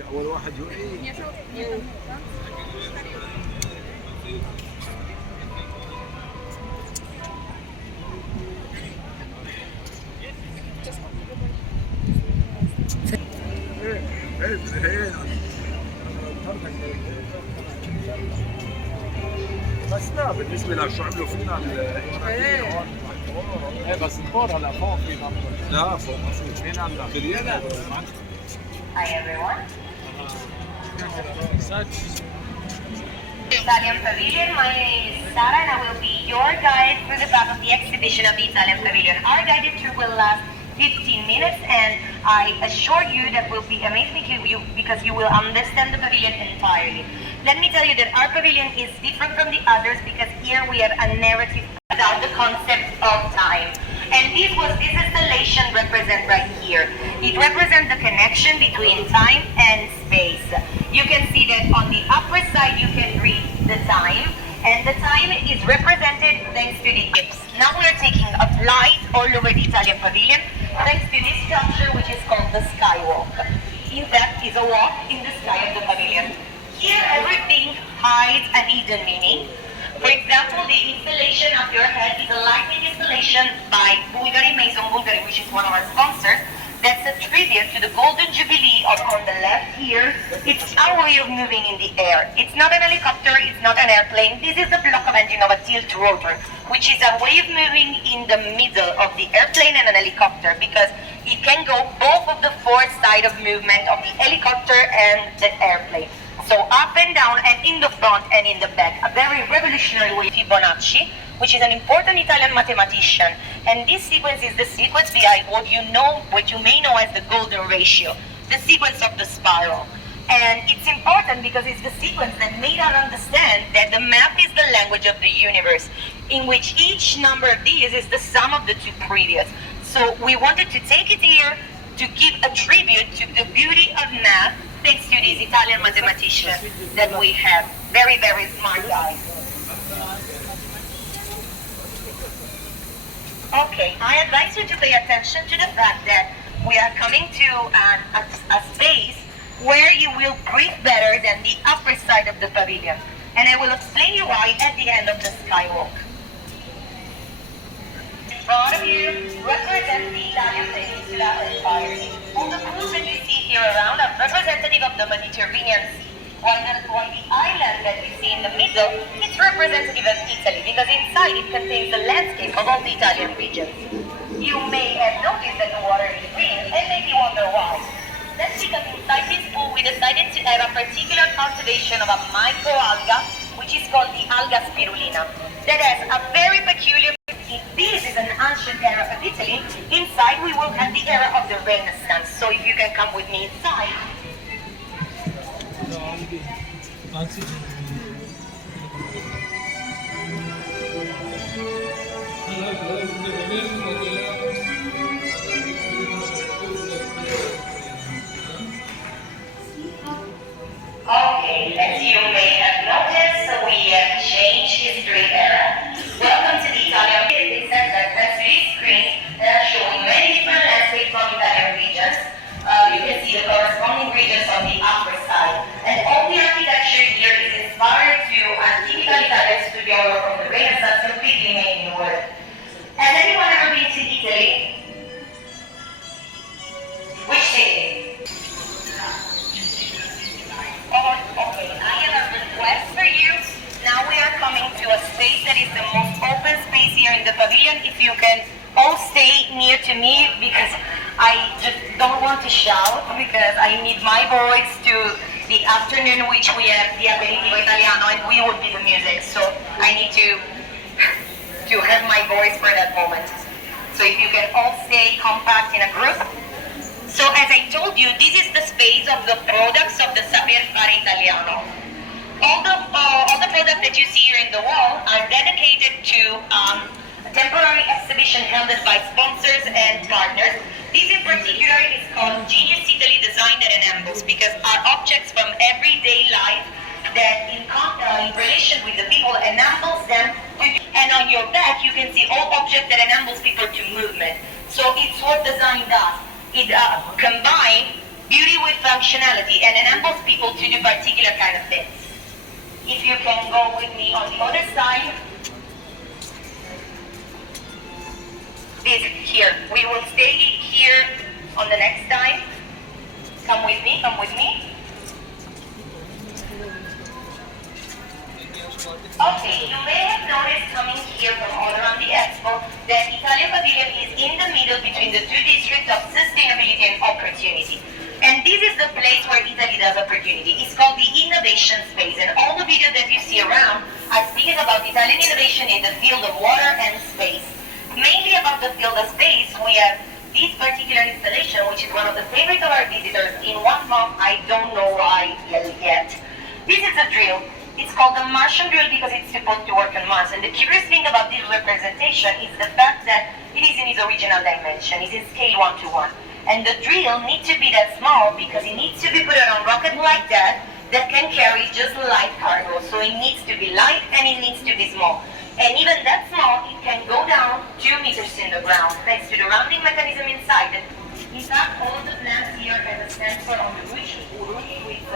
أول واحد هو إيه؟ بس لا بالنسبة للشعب اللي فينا ايه بس الكورة لا فوق في لا فوق فين عندك؟ Hi everyone. Italian Pavilion. My name is Sara and I will be your guide through the back of the exhibition of the Italian Pavilion. Our guided tour will last 15 minutes and I assure you that will be amazing because you will understand the pavilion entirely. Let me tell you that our pavilion is different from the others because here we have a narrative about the concept of time. And this installation represents right here. It represents the connection between time and space. You can see that on the upper side you can read the time, and the time is represented thanks to the hips. Now we are taking a flight all over the Italian Pavilion thanks to this structure which is called the skywalk. In fact, it's a walk in the sky of the pavilion. Here everything hides a hidden meaning. For example, the installation of your head is a lighting installation by Maison Bulgari, which is one of our sponsors. That's a tribute to the Golden Jubilee on the left here. It's our way of moving in the air. It's not an helicopter, it's not an airplane. This is the block of engine of a tilt rotor, which is a way of moving in the middle of the airplane and an helicopter because it can go both of the four sides of movement of the helicopter and the airplane. So up and down and in the front and in the back. A very revolutionary way. Fibonacci, which is an important Italian mathematician. And this sequence is the sequence behind what you may know as the golden ratio, the sequence of the spiral. And it's important because it's the sequence that made us understand that the math is the language of the universe, in which each number of these is the sum of the two previous. So we wanted to take it here to give a tribute to the beauty of math thanks to this Italian mathematician that we have. Very, very smart guy. Okay, I advise you to pay attention to the fact that we are coming to a space where you will breathe better than the upper side of the pavilion. And I will explain you why at the end of the skywalk. In front of you represents the Italian peninsula entirely. All the pools that you see here around are representative of the Mediterranean Sea. While the island that you see in the middle, it's representative of Italy because inside it contains the landscape of all the Italian regions. You may have noticed that the water is green and maybe wonder why. That's because inside this pool we decided to have a particular cultivation of a microalga, which is called the alga spirulina, that has a very peculiar. If this is an ancient era of Italy, inside we will have the era of the Renaissance. So if you can come with me inside. Okay, as you may have noticed, we have changed history era. Welcome to the Italian Pavilion. That's these screens that are showing many different landscapes from Italian regions. You can see the corresponding regions on the upper side. And all the architecture here is inspired to a typical Italian studio from the Renaissance, completely made in wood. Has anyone ever been to Italy? Which city? Oh, okay, I have a request for you. Now we are coming to a space that is the most open space here in the pavilion. If you can all stay near to me because I just don't want to shout because I need my voice to the afternoon which we have the aperitivo italiano and we will be the music. So I need to have my voice for that moment. So if you can all stay compact in a group. So as I told you, this is the space of the products of the Saper Fare Italiano. All the products that you see here in the wall are dedicated to a temporary exhibition held by sponsors and partners. This in particular is called Genius Italy Designed at Enambles because our objects from everyday life that in relation with the people enambles them. And on your back you can see all objects that enambles people to movement. So it's what design does. It combines beauty with functionality, and enables people to do particular kind of things. If you can go with me on the other side, this here. We will stay here on the next time. Come with me, come with me. Okay, you may have noticed coming here from all around the Expo that Italian Pavilion is in the middle between the two districts of sustainability and opportunity. And this is the place where Italy does opportunity. It's called the innovation space, and all the videos that you see around are speaking about Italian innovation in the field of water and space. Mainly about the field of space, we have this particular installation, which is one of the favorites of our visitors. In 1 month, I don't know why yet. This is a drill. It's called the Martian drill because it's supposed to work on Mars. And the curious thing about this representation is the fact that it is in its original dimension. It's in scale 1:1. And the drill needs to be that small because it needs to be put on a rocket like that can carry just light cargo. So it needs to be light and it needs to be small. And even that small, it can go down 2 meters in the ground thanks to the rounding mechanism inside. In fact, all of the plants here have a sensor on the roots which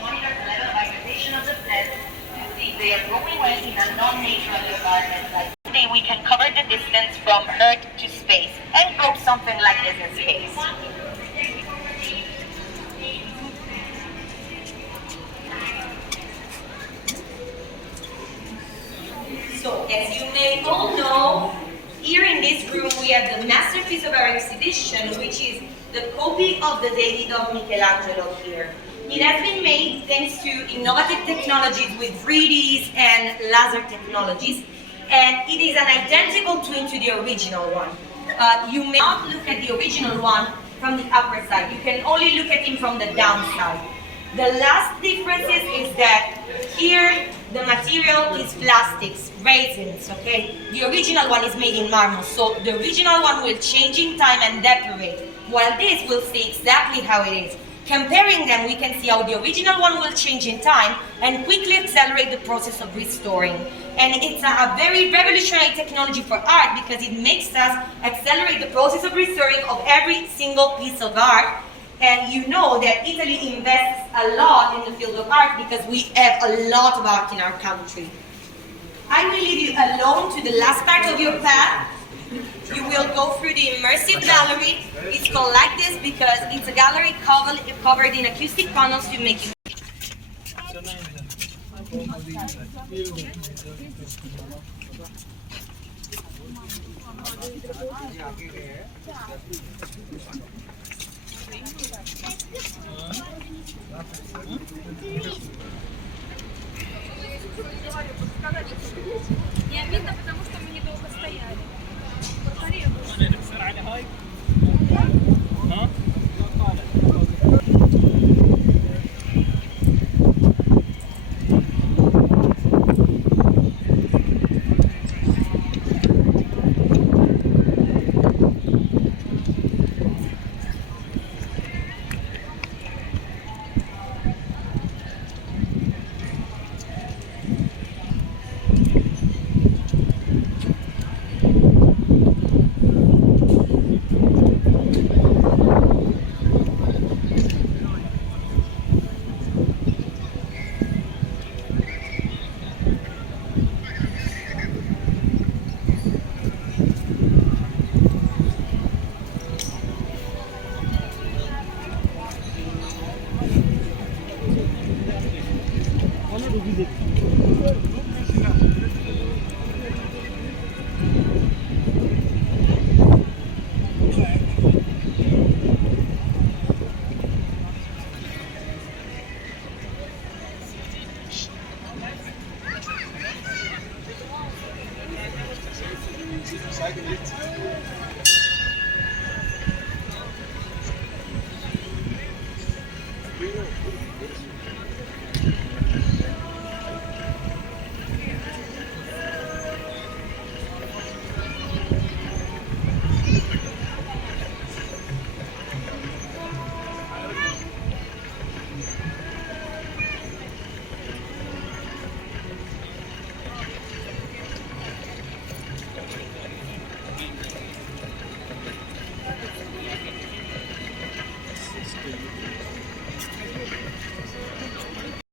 monitors the level of hydration of the plants to see if they are growing well in a non-natural environment. Like today, we can cover the distance from Earth to space and grow something like this in space. So, as you may all know, here in this room we have the masterpiece of our exhibition, which is the copy of the David of Michelangelo here. It has been made thanks to innovative technologies with 3Ds and laser technologies, and it is an identical twin to the original one. You may not look at the original one from the upper side, you can only look at him from the downside. The last difference is that here the material is plastics, resins, okay? The original one is made in marble, so the original one will change in time and deteriorate, while this will stay exactly how it is. Comparing them, we can see how the original one will change in time and quickly accelerate the process of restoring. And it's a very revolutionary technology for art because it makes us accelerate the process of restoring of every single piece of art. And you know that Italy invests a lot in the field of art because we have a lot of art in our country. I will leave you alone to the last part of your path. You will go through the immersive gallery. It's called like this because it's a gallery covered in acoustic panels to make you... Я видно, потому что мы недолго стояли.